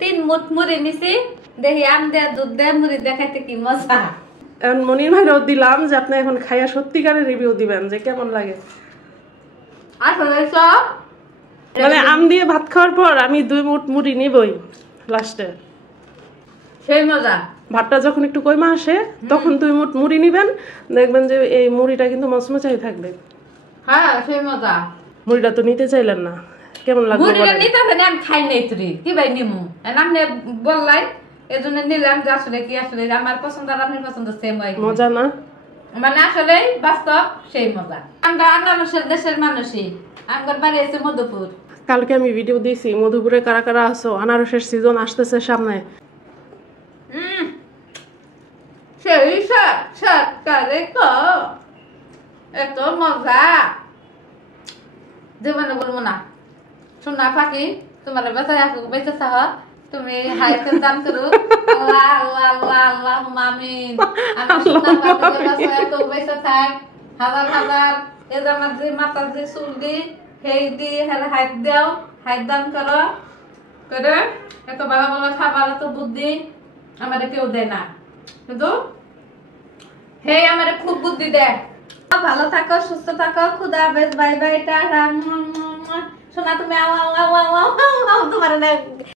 তিন মুঠ মুড়ি নিছি দেখি আম দেয়া দুধ দেয়া মুড়ি দেখাইতে কি মজা। মনির ভাইরাও দিলাম যে আপনি এখন খাইয়া সত্যিকারের রিভিউ দিবেন যে কেমন লাগে। আসলে সব মানে আম দিয়ে ভাত খাওয়ার পর আমি 2 মুঠ মুড়ি নিবই লাস্টে। সেই মজা। ভাতটা যখন একটু কইমা আসে তখন 2 মুঠ মুড়ি নিবেন, দেখবেন যে এই মুড়িটা কিন্তু মচমচাই থাকবে। হ্যাঁ সেই মজা। মুড়িটা তো নিতে চাইলেন না, কেমন লাগলো? মুড়িটা নিতে হবে না, আমি খাই নাই তুই কি ভাই নিমু আপনি বললাই এজন্য নিলাম যে আসলে কি আসলে আমার পছন্দ আর আপনার পছন্দ সেম হয় মজা না? মানে আসলে বাস্তব সেই মজা। আমরা আনারসের দেশের মানুষই, আমার বাড়ি আছে মধুপুর। কালকে আমি ভিডিও দিয়েছি মধুপুরে কারা কারা আছো, আনারসের সিজন আসতেছে সামনে। সেই সরকারে এত মজা জীবনে বলবো না। সোনা পাখি তোমার বেঁচে থাক, তুমি হাইতে দান করো। আল্লাহ আল্লাহ আল্লাহ আল্লাহ আমিন। আমি সোনা পাখি এত বেঁচে থাক, হাজার হাজার এ আমার যে মাথার যে চুল দি সেই দি হাইট দাও, হাইট দান করো করে এত ভালো ভালো খাবার এত বুদ্ধি আমাদের কেউ দেয় না, কিন্তু হে আমারে খুব বুদ্ধি দেয়। ভালো থাকো, সুস্থ থাকো, খুদা হাফেজ, বাই বাই, টাটা। সোনা তুমি আও আও আও আও আও তোমার